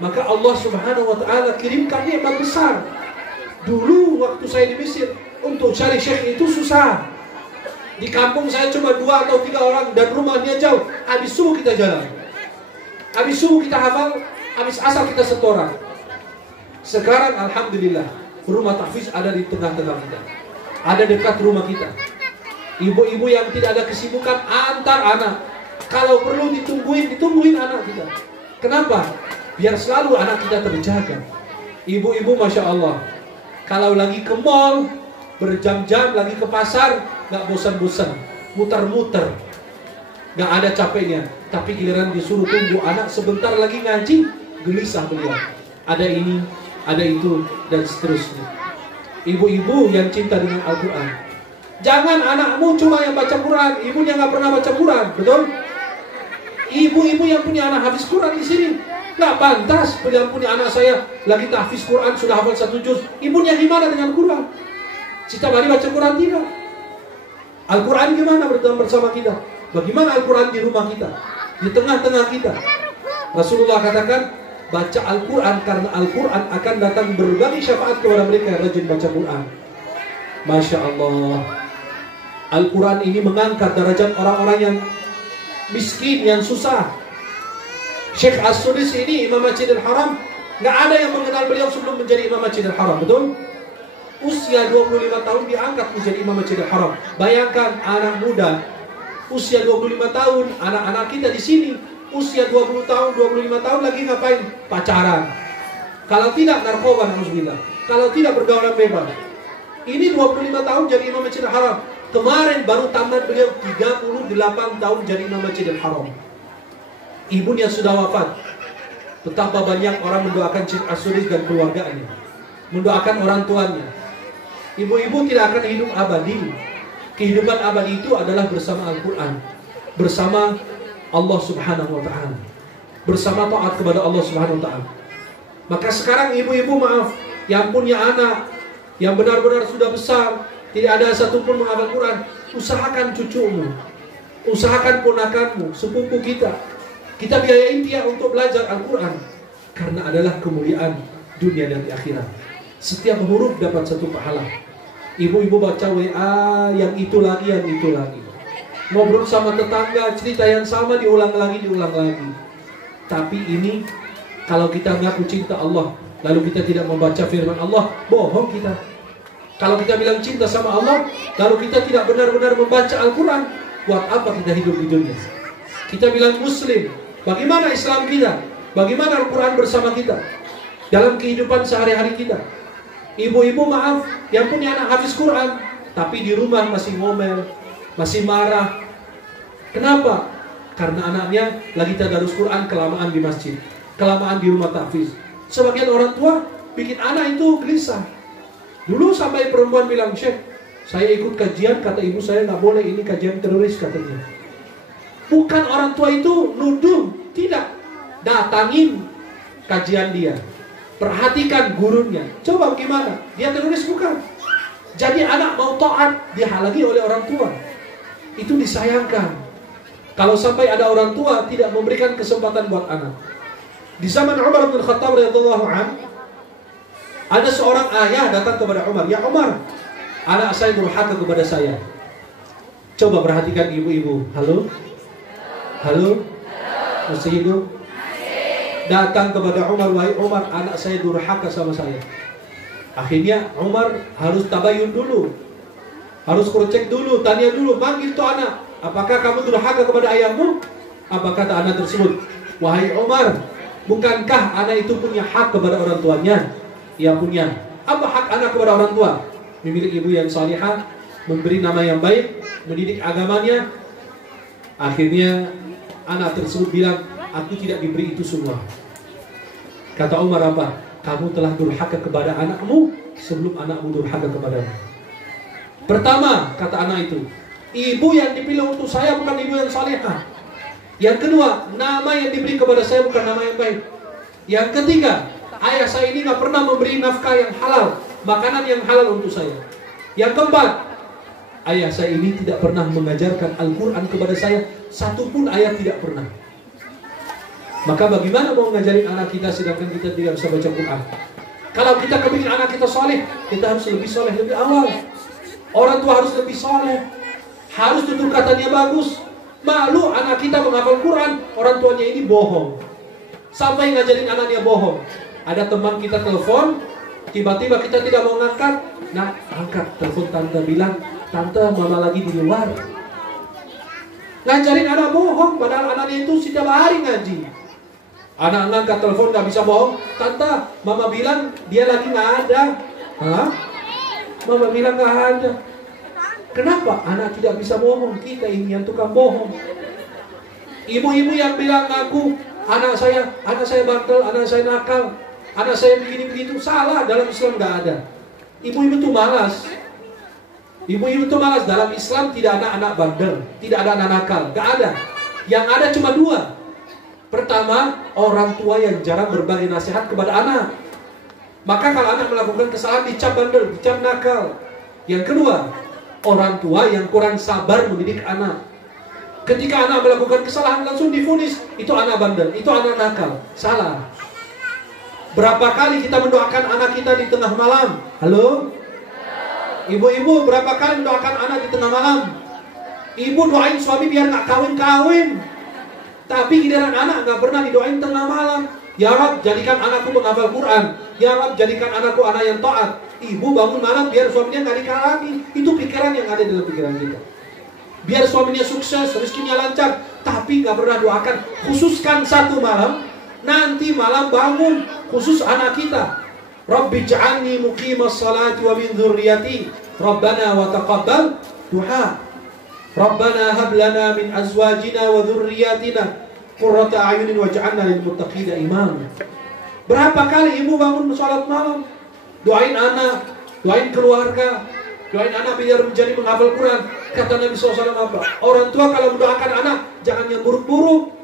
Maka Allah Subhanahu wa Ta'ala kirimkan nikmat besar. Dulu waktu saya di Mesir, untuk cari syekh itu susah. Di kampung saya cuma 2 atau 3 orang dan rumahnya jauh. Habis subuh kita jalan, habis subuh kita hafal, habis asar kita setoran. Sekarang alhamdulillah rumah tahfiz ada di tengah-tengah kita, ada dekat rumah kita. Ibu-ibu yang tidak ada kesibukan antar anak. Kalau perlu ditungguin anak kita. Kenapa? Biar selalu anak kita terjaga. Ibu-ibu Masya Allah, kalau lagi ke mall berjam-jam, lagi ke pasar gak bosan-bosan, muter-muter, gak ada capeknya. Tapi giliran disuruh tunggu anak sebentar lagi ngaji, gelisah beliau. Ada ini, ada itu, dan seterusnya. Ibu-ibu yang cinta dengan Al-Quran, jangan anakmu cuma yang baca Quran, ibunya gak pernah baca Quran, betul? Ibu-ibu yang punya anak hafiz Quran di sini, gak pantas yang punya anak saya lagi tahfiz Quran, sudah hafal 1 juz. Ibunya gimana dengan Quran? Setiap hari baca Quran tidak? Al-Quran gimana bersama kita? Bagaimana Al-Quran di rumah kita, di tengah-tengah kita? Rasulullah katakan, baca Al-Quran karena Al-Quran akan datang berbagi syafaat kepada mereka yang rajin baca Quran. Masya Allah, Al-Quran ini mengangkat derajat orang-orang yang miskin, yang susah. Syekh As-Sudis ini Imam Masjidil Haram, gak ada yang mengenal beliau sebelum menjadi Imam Masjidil Haram, betul? Usia 25 tahun diangkat menjadi Imam Masjidil Haram. Bayangkan anak muda usia 25 tahun, anak-anak kita di sini usia 20 tahun, 25 tahun lagi ngapain? Pacaran. Kalau tidak narkoba, alhamdulillah. Kalau tidak pergaulan bebas. Ini 25 tahun jadi Imam Masjidil Haram. Kemarin baru tamat beliau 38 tahun jadi Imam Masjidil Haram. Ibunya sudah wafat. Betapa banyak orang mendoakan Syekh As-Sudis dan keluarganya, mendoakan orang tuanya. Ibu-ibu tidak akan hidup abadi. Kehidupan abadi itu adalah bersama Al-Quran, bersama Allah Subhanahu wa Ta'ala, bersama taat kepada Allah Subhanahu wa Ta'ala. Maka sekarang ibu-ibu maaf, yang punya anak yang benar-benar sudah besar, tidak ada satupun menghafal Quran, usahakan cucumu, usahakan ponakanmu, sepupu kita biayain dia untuk belajar Al-Quran, karena adalah kemuliaan dunia dan di akhirat. Setiap huruf dapat 1 pahala. Ibu-ibu baca WA, yang itu lagi, yang itu lagi. Ngobrol sama tetangga, cerita yang sama diulang lagi, diulang lagi. Tapi ini, kalau kita ngaku cinta Allah, lalu kita tidak membaca firman Allah, bohong kita. Kalau kita bilang cinta sama Allah, lalu kita tidak benar-benar membaca Al-Quran, buat apa kita hidup di dunia? Kita bilang Muslim, bagaimana Islam kita? Bagaimana Al-Quran bersama kita dalam kehidupan sehari-hari kita? Ibu-ibu maaf, yang punya anak hafiz Quran, tapi di rumah masih ngomel, masih marah. Kenapa? Karena anaknya lagi tadarus Quran kelamaan di masjid, kelamaan di rumah tahfiz. Sebagian orang tua bikin anak itu gelisah. Dulu sampai perempuan bilang, Syekh, saya ikut kajian, kata ibu saya nggak boleh, ini kajian teroris katanya. Bukan orang tua itu nuduh, tidak. Datangin kajian dia, perhatikan gurunya. Coba bagaimana? Dia teroris bukan? Jadi anak mau taat, dihalangi oleh orang tua. Itu disayangkan. Kalau sampai ada orang tua tidak memberikan kesempatan buat anak. Di zaman Umar bin Khattab radhiyallahu anhu, ada seorang ayah datang kepada Umar, ya Umar, anak saya durhaka kepada saya. Coba perhatikan ibu-ibu. Halo? Halo? Masih hidup? Datang kepada Umar, wahai Umar, anak saya durhaka sama saya. Akhirnya Umar harus tabayun dulu, harus crosscheck dulu, tanya dulu, manggil tuh anak, apakah kamu durhaka kepada ayahmu? Apa kata anak tersebut? Wahai Umar, bukankah anak itu punya hak kepada orang tuanya? Ya punya. Apa hak anak kepada orang tua? Memiliki ibu yang salihah, memberi nama yang baik, mendidik agamanya. Akhirnya anak tersebut bilang, aku tidak diberi itu semua. Kata Umar apa? Kamu telah durhaka kepada anakmu sebelum anakmu durhaka kepadamu. Pertama, kata anak itu, ibu yang dipilih untuk saya bukan ibu yang salihah. Yang kedua, nama yang diberi kepada saya bukan nama yang baik. Yang ketiga, ayah saya ini gak pernah memberi nafkah yang halal, makanan yang halal untuk saya. Yang keempat, ayah saya ini tidak pernah mengajarkan Al-Quran kepada saya, satupun ayat tidak pernah. Maka bagaimana mau ngajarin anak kita sedangkan kita tidak bisa baca Quran? Kalau kita kepingin anak kita soleh, kita harus lebih soleh lebih awal. Orang tua harus lebih soleh, harus tutur katanya bagus. Malu anak kita menghafal Quran, orang tuanya ini bohong, sampai ngajarin anaknya bohong. Ada teman kita telepon, tiba-tiba kita tidak mau ngangkat. Nah, angkat telepon tante, bilang, tante mama lagi di luar. Ngajarin anak bohong, padahal anaknya itu setiap hari ngaji. Anak ngangkat telepon gak bisa bohong. Tante, mama bilang dia lagi gak ada. Hah? Mama bilang gak ada. Kenapa? Anak tidak bisa bohong. Kita ini yang tukang bohong. Ibu-ibu yang bilang ngaku, anak saya bandel, anak saya nakal, anak saya begini-begitu. Salah, dalam Islam gak ada. Ibu-ibu itu malas. Ibu-ibu itu malas. Dalam Islam tidak ada anak bandel, tidak ada anak nakal, gak ada. Yang ada cuma dua. Pertama, orang tua yang jarang berbagi nasihat kepada anak. Maka kalau anak melakukan kesalahan, dicap bandel, dicap nakal. Yang kedua, orang tua yang kurang sabar mendidik anak. Ketika anak melakukan kesalahan, langsung divonis, itu anak bandel, itu anak nakal. Salah. Berapa kali kita mendoakan anak kita di tengah malam? Halo? Ibu-ibu, berapa kali mendoakan anak di tengah malam? Ibu doain suami biar gak kawin-kawin, tapi giliran anak gak pernah didoain tengah malam. Ya Rab, jadikan anakku menghafal Quran. Ya Rab, jadikan anakku anak yang taat. Ibu bangun malam biar suaminya gak nikah lagi. Itu pikiran yang ada dalam pikiran kita. Biar suaminya sukses, rezekinya lancar, tapi gak pernah doakan. Khususkan satu malam, nanti malam bangun, khusus anak kita. Rabbi ja'alni muqimas salati wa min dzurriyyati. Rabbana wa taqabbal du'a. Rabbana hab lana min azwajina wa dzurriyyatina qurrata a'yunin waj'alna lil muttaqina imama. Berapa kali ibu bangun salat malam, doain anak, doain keluarga, doain anak biar menjadi menghafal Quran. Kata Nabi SAW apa? Orang tua kalau mendoakan anak jangan yang buruk-buruk,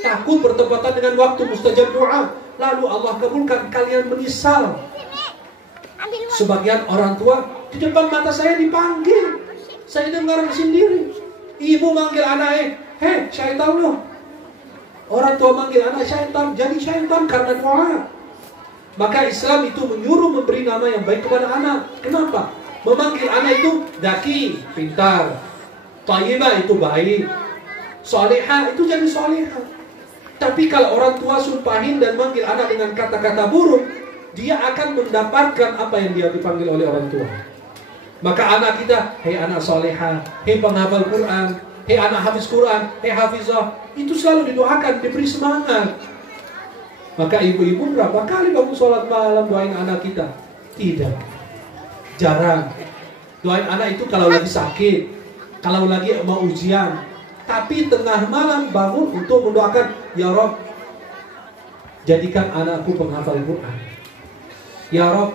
takut bertepatan dengan waktu mustajab doa, lalu Allah kabulkan, kalian menyesal. Sebagian orang tua di depan mata saya dipanggil, saya dengar sendiri. Ibu manggil anaknya, hei syaitan loh. Orang tua manggil anak syaitan, jadi syaitan karena doa. Maka Islam itu menyuruh memberi nama yang baik kepada anak. Kenapa? Memanggil anak itu daki, pintar. Thayyibah itu baik. Salihah itu jadi salihah. Tapi kalau orang tua sumpahin dan manggil anak dengan kata-kata buruk, dia akan mendapatkan apa yang dia dipanggil oleh orang tua. Maka anak kita, hei anak salihah, hei penghafal Quran, hei anak hafiz Quran, hei hafizah, itu selalu didoakan, diberi semangat. Maka ibu-ibu berapa kali bangun sholat malam doain anak kita? Tidak, jarang. Doain anak itu kalau lagi sakit, kalau lagi mau ujian. Tapi tengah malam bangun untuk mendoakan, ya Rob, jadikan anakku penghafal Quran. Ya Rob,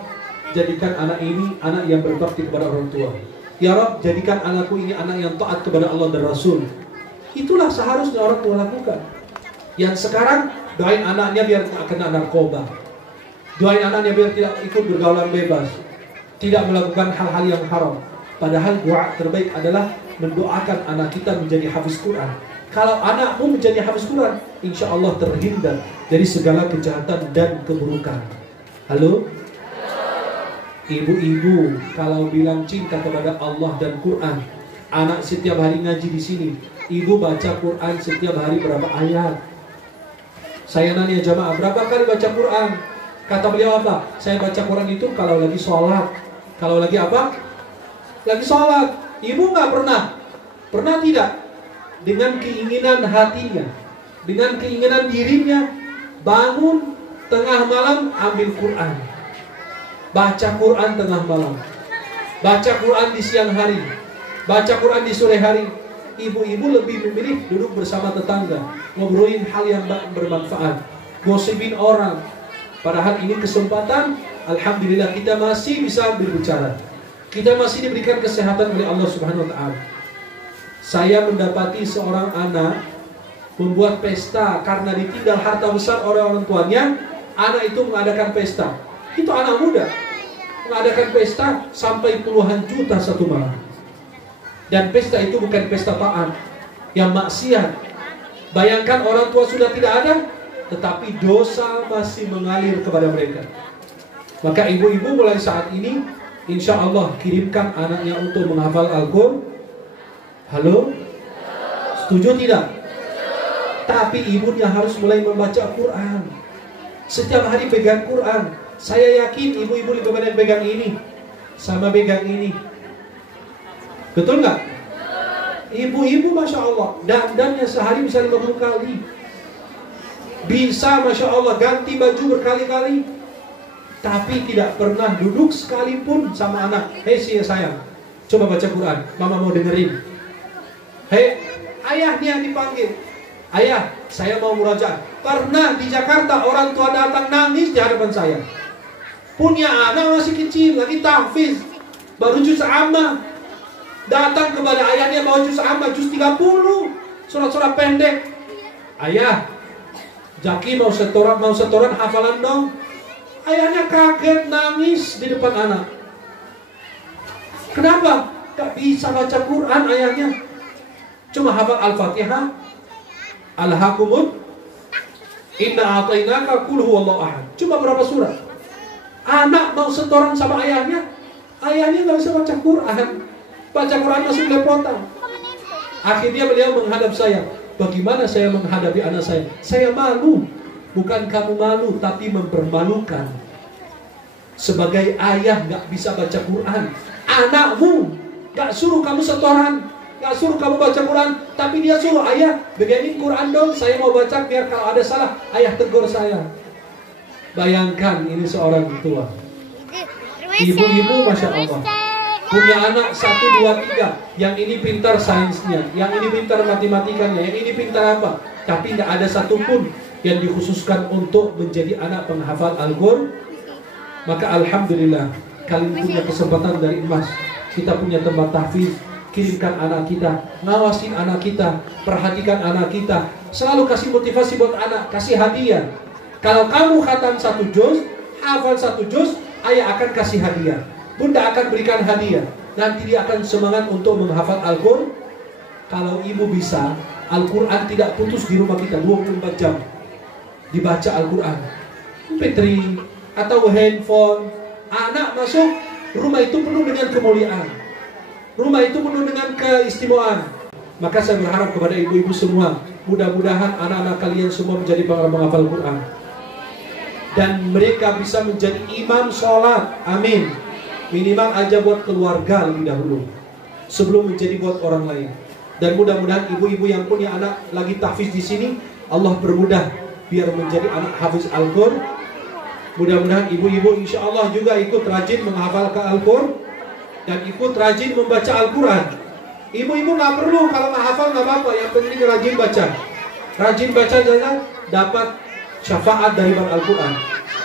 jadikan anak ini anak yang berbakti kepada orang tua. Ya Rob, jadikan anakku ini anak yang taat kepada Allah dan Rasul. Itulah seharusnya orang tua lakukan. Yang sekarang doain anaknya biar tidak kena narkoba, doain anaknya biar tidak ikut bergaulan bebas, tidak melakukan hal-hal yang haram. Padahal doa terbaik adalah mendoakan anak kita menjadi hafiz Quran. Kalau anakmu menjadi hafiz Quran, insya Allah terhindar dari segala kejahatan dan keburukan. Halo? Ibu-ibu kalau bilang cinta kepada Allah dan Quran, anak setiap hari ngaji di sini, ibu baca Quran setiap hari berapa ayat? Saya nanya jamaah, berapa kali baca Quran? Kata beliau apa? Saya baca Quran itu kalau lagi sholat. Kalau lagi apa? Lagi sholat. Ibu nggak pernah? Pernah tidak? Dengan keinginan hatinya, dengan keinginan dirinya, bangun tengah malam ambil Quran, baca Quran tengah malam, baca Quran di siang hari, baca Quran di sore hari. Ibu-ibu lebih memilih duduk bersama tetangga, ngobrolin hal yang bermanfaat, gosipin orang. Padahal ini kesempatan, alhamdulillah kita masih bisa berbicara, kita masih diberikan kesehatan oleh Allah Subhanahu Wa Taala. Saya mendapati seorang anak membuat pesta karena ditinggal harta besar oleh orang tuanya. Anak itu mengadakan pesta. Itu anak muda mengadakan pesta sampai puluhan juta satu malam. Dan pesta itu bukan pesta taat yang maksiat. Bayangkan orang tua sudah tidak ada, tetapi dosa masih mengalir kepada mereka. Maka ibu-ibu mulai saat ini, insya Allah kirimkan anaknya untuk menghafal Al-Quran. Halo? Setuju tidak? Tapi ibunya harus mulai membaca Quran. Setiap hari pegang Quran. Saya yakin ibu-ibu lebih banyak pegang ini sama pegang ini. Betul nggak? Ibu-ibu Masya Allah dandannya sehari bisa 50 kali. Bisa Masya Allah ganti baju berkali-kali. Tapi tidak pernah duduk sekalipun sama anak. Hei sayang, coba baca Quran, mama mau dengerin. Hei ayahnya dipanggil, ayah saya mau murajaah. Pernah di Jakarta orang tua datang nangis di hadapan saya. Punya anak masih kecil, lagi tahfiz, baru juz amma. Datang kepada ayahnya bawa juz amma, juz 30, surat-surat pendek. Ayah, Jaki mau setoran hafalan dong. Ayahnya kaget, nangis di depan anak. Kenapa? Gak bisa baca Quran ayahnya. Cuma hafal Al-Fatihah, Al-Hakumut, Inna a'tainaka qul huwallahu ahad. Cuma berapa surat? Anak mau setoran sama ayahnya, ayahnya gak bisa baca Quran. Baca Quran masih belepotan. Akhirnya beliau menghadap saya. Bagaimana saya menghadapi anak saya? Saya malu. Bukan kamu malu, tapi mempermalukan. Sebagai ayah gak bisa baca Quran. Anakmu gak suruh kamu setoran, gak suruh kamu baca Quran, tapi dia suruh, ayah begini Quran dong, saya mau baca, biar kalau ada salah ayah tegur saya. Bayangkan ini seorang tua. Ibu-ibu Masya Allah punya anak 1, 2, 3. Yang ini pintar sainsnya, yang ini pintar matematikanya, yang ini pintar apa. Tapi tidak ada satupun yang dikhususkan untuk menjadi anak penghafal Al-Quran. Maka Alhamdulillah, kalian punya kesempatan dari emas. Kita punya tempat tahfiz. Kirimkan anak kita, ngawasin anak kita, perhatikan anak kita. Selalu kasih motivasi buat anak, kasih hadiah. Kalau kamu khatam 1 juz, hafal 1 juz, ayah akan kasih hadiah. Bunda akan berikan hadiah. Nanti dia akan semangat untuk menghafal Al-Quran. Kalau ibu bisa, Al-Quran tidak putus di rumah kita 24 jam. Dibaca Al-Quran, MP3 atau handphone. Anak masuk, rumah itu penuh dengan kemuliaan. Rumah itu penuh dengan keistimewaan. Maka saya berharap kepada ibu-ibu semua, mudah-mudahan anak-anak kalian semua menjadi penghafal Quran. Dan mereka bisa menjadi imam sholat. Amin. Minimal aja buat keluarga lebih dahulu, sebelum menjadi buat orang lain. Dan mudah-mudahan ibu-ibu yang punya anak lagi tahfiz di sini, Allah permudah biar menjadi anak hafiz Al-Quran. Mudah-mudahan ibu-ibu insya Allah juga ikut rajin menghafal Al-Quran dan ikut rajin membaca Al-Quran. Ibu-ibu nggak perlu, kalau nggak hafal nggak apa-apa, yang penting rajin baca. Rajin baca jangan dapat syafaat dari Al-Quran.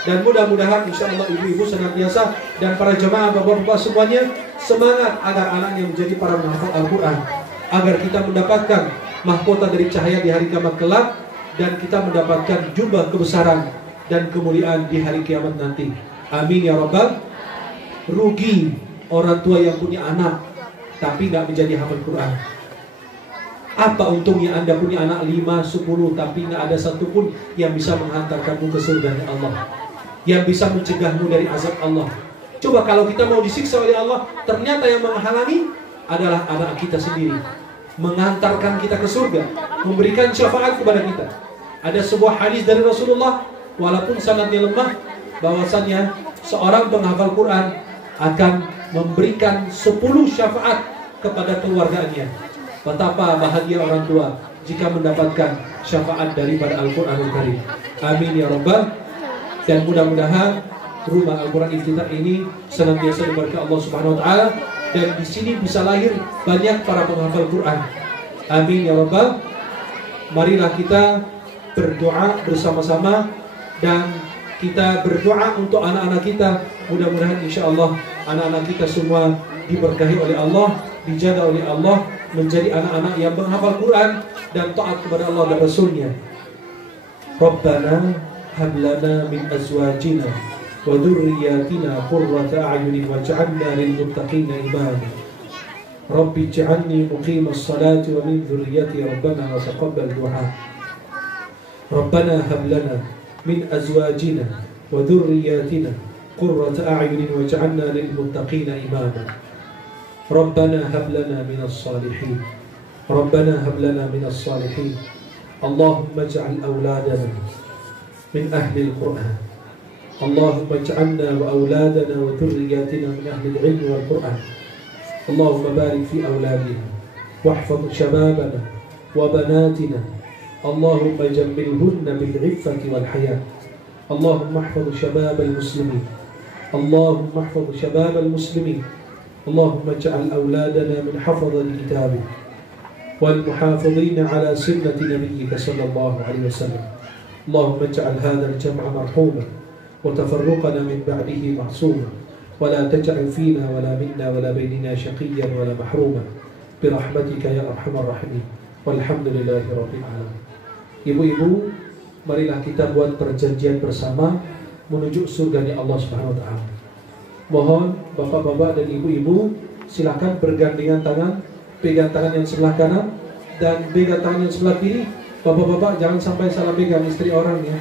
Dan mudah-mudahan insya Allah ibu-ibu senantiasa dan para jemaah bapak-bapak semuanya semangat agar anaknya menjadi para penghafal Al-Quran, agar kita mendapatkan mahkota dari cahaya di hari kiamat kelak, dan kita mendapatkan jubah kebesaran dan kemuliaan di hari kiamat nanti. Amin ya Rabbal. Rugi orang tua yang punya anak tapi nggak menjadi hafal Quran. Apa untungnya Anda punya anak 5, 10 tapi nggak ada satupun yang bisa menghantarkanmu ke surga Allah, yang bisa mencegahmu dari azab Allah. Coba kalau kita mau disiksa oleh Allah, ternyata yang menghalangi adalah anak kita sendiri, mengantarkan kita ke surga, memberikan syafaat kepada kita. Ada sebuah hadis dari Rasulullah, walaupun sangatnya lemah, bahwasannya seorang penghafal Quran akan memberikan 10 syafaat kepada keluarganya. Betapa bahagia orang tua jika mendapatkan syafaat daripada Al-Quranul Karim. Amin ya Rabbal. Dan mudah-mudahan rumah Al-Quran Iftitah ini senantiasa diberkahi Allah Subhanahu wa taala, dan di sini bisa lahir banyak para penghafal Quran. Amin ya Rabbal. Marilah kita berdoa bersama-sama dan kita berdoa untuk anak-anak kita. Mudah-mudahan insya Allah anak-anak kita semua diberkahi oleh Allah, dijaga oleh Allah, menjadi anak-anak yang menghafal Quran dan taat kepada Allah dan Rasulnya. Rabbana hab lana min azwajina wa dhurriyyatina qurrata a'yunin waj'alna lil muttaqina imama. Rabbi ij'alni muqimas salati wa min dhurriyyati rabbana wa taqabbal du'a. Rabbana hab lana min azwajina wa dhurriyyatina qurrata a'yunin waj'alna lil muttaqina imama. Rabbana hab lana minas salihin. Rabbana hab lana minas salihin. Allahumma ij'al awladana min ahli al-Qur'an. Allahumma ij'alna wa awladana wa dhurriyyatina min ahli al-'ilm wal Qur'an. اللهم بارك في أولادنا واحفظ شبابنا وبناتنا اللهم جملهن بالعفة والحياة اللهم احفظ شباب المسلمين اللهم احفظ شباب المسلمين اللهم اجعل أولادنا من حفظة كتابك والمحافظين على سنة نبيك صلى الله عليه وسلم اللهم اجعل هذا الجمع مرحوما وتفرقنا من بعده معصوما ولا تجعل فينا ولا منا ولا بيننا شقيا ولا محروما برحمتك يا أرحم الراحمين والحمد لله رب العالمين. Ibu-ibu, marilah kita buat perjanjian bersama menuju surganya Allah Subhanahu wa taala. Mohon bapak-bapak dan ibu-ibu silakan bergandengan tangan, pegang tangan yang sebelah kanan dan pegang tangan yang sebelah kiri. Bapak-bapak jangan sampai salah pegang istri orang ya.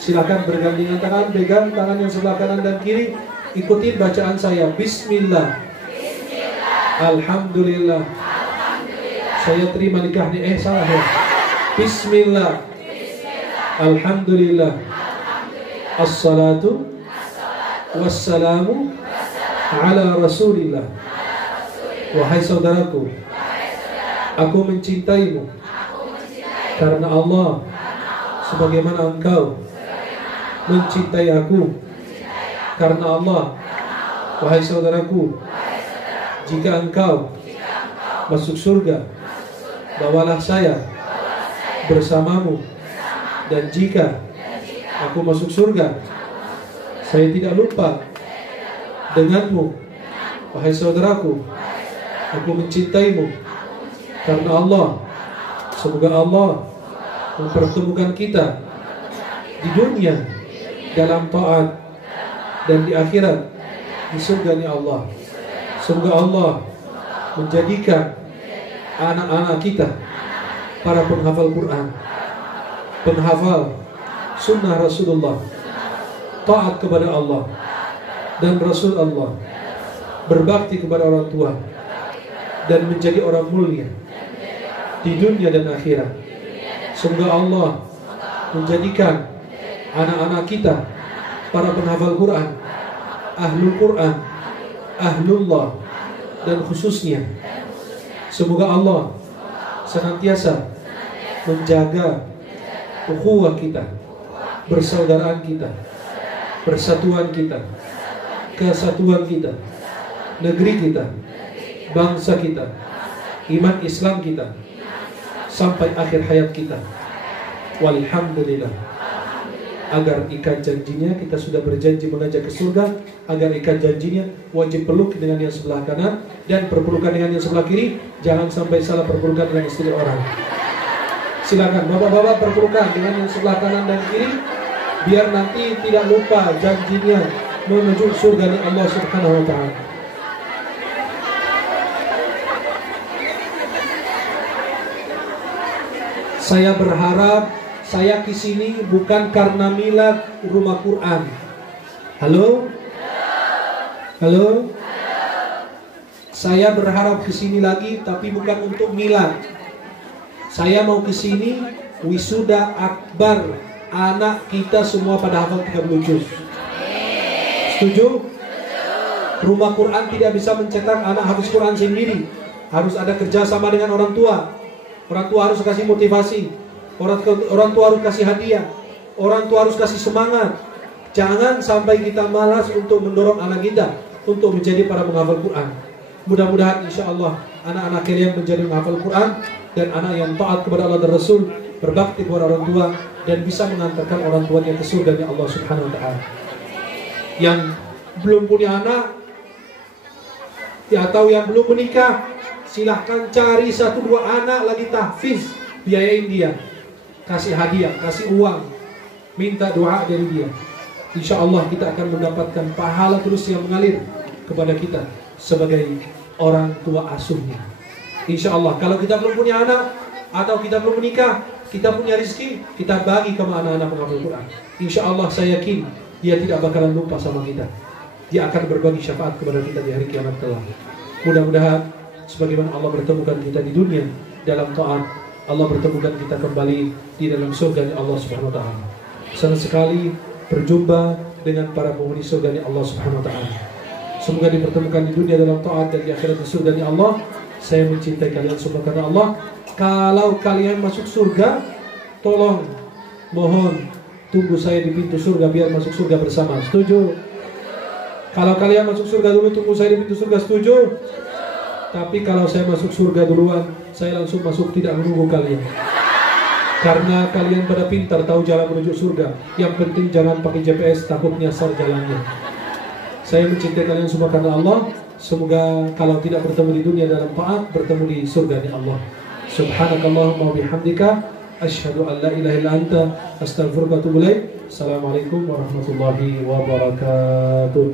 Silakan bergandengan tangan, pegang tangan yang sebelah kanan dan kiri. Ikuti bacaan saya. Bismillah. Alhamdulillah. Saya terima nikahnya. Salah ya. Bismillah. Alhamdulillah. Assalatu wassalamu ala Rasulillah. Wahai saudaraku, aku mencintaimu karena Allah sebagaimana engkau mencintai aku karena Allah. Wahai saudaraku, jika engkau masuk surga, bawalah saya bersamamu. Dan jika aku masuk surga, saya tidak lupa denganmu. Wahai saudaraku, aku mencintaimu karena Allah. Semoga Allah mempertemukan kita di dunia dalam taat dan di akhirat di surganya Allah. Semoga Allah menjadikan anak-anak kita para penghafal Quran, penghafal sunnah Rasulullah, taat kepada Allah dan Rasul Allah, berbakti kepada orang tua dan menjadi orang mulia di dunia dan akhirat. Semoga Allah menjadikan anak-anak kita para penghafal Quran, ahlul Quran, ahlullah, dan khususnya semoga Allah senantiasa menjaga ukhuwah kita, persaudaraan kita, persatuan kita, kesatuan kita, negeri kita, bangsa kita, iman Islam kita sampai akhir hayat kita. Walhamdulillah. Agar ikat janjinya, kita sudah berjanji mengajak ke surga, agar ikat janjinya wajib peluk dengan yang sebelah kanan dan perpelukan dengan yang sebelah kiri. Jangan sampai salah perpelukan dengan istri orang. Silakan bapak-bapak perpelukan dengan yang sebelah kanan dan kiri, biar nanti tidak lupa janjinya menuju surga Allah Subhanahu wa taala. Saya berharap saya kesini bukan karena milad rumah Quran. Halo? Halo? Saya berharap kesini lagi, tapi bukan untuk milad. Saya mau kesini wisuda akbar anak kita semua pada hafal 30 juz. Setuju? Rumah Quran tidak bisa mencetak anak hafiz Quran sendiri. Harus ada kerjasama dengan orang tua. Orang tua harus kasih motivasi. Orang tua harus kasih hadiah. Orang tua harus kasih semangat. Jangan sampai kita malas untuk mendorong anak kita untuk menjadi para penghafal Quran. Mudah-mudahan insya Allah anak-anak kalian menjadi penghafal Quran dan anak yang taat kepada Allah dan Rasul, berbakti kepada orang tua, dan bisa mengantarkan orang tuanya ke surga Allah Subhanahu wa taala. Yang belum punya anak ya, atau yang belum menikah, silahkan cari 1-2 anak lagi tahfiz, biayain dia. Kasih hadiah, kasih uang, minta doa dari dia. Insya Allah kita akan mendapatkan pahala terus yang mengalir kepada kita sebagai orang tua asuhnya. Insya Allah kalau kita belum punya anak atau kita belum menikah, kita punya rezeki, kita bagi ke anak-anak penghafal Quran. Insya Allah saya yakin dia tidak bakalan lupa sama kita. Dia akan berbagi syafaat kepada kita di hari kiamat kelak. Mudah-mudahan sebagaimana Allah bertemukan kita di dunia dalam taat, Allah bertemukan kita kembali di dalam surga Allah Subhanahu wa taala. Senang sekali berjumpa dengan para penghuni surga Allah Subhanahu wa taala. Semoga dipertemukan di dunia dalam taat dan di akhirat di surga Allah. Saya mencintai kalian semua karena Allah. Kalau kalian masuk surga, tolong mohon tunggu saya di pintu surga biar masuk surga bersama. Setuju? Kalau kalian masuk surga dulu, tunggu saya di pintu surga. Setuju? Tapi kalau saya masuk surga duluan, saya langsung masuk, tidak menunggu kalian. Karena kalian pada pintar tahu jalan menuju surga. Yang penting jangan pakai GPS, takut nyasar jalannya. Saya mencintai kalian semua karena Allah. Semoga kalau tidak bertemu di dunia dalam taat, bertemu di surga Allah. Subhanakallahumma wa bihamdika asyhadu an la ilaha illa anta astaghfiruka wa atubu ilaik. Assalamualaikum warahmatullahi wabarakatuh.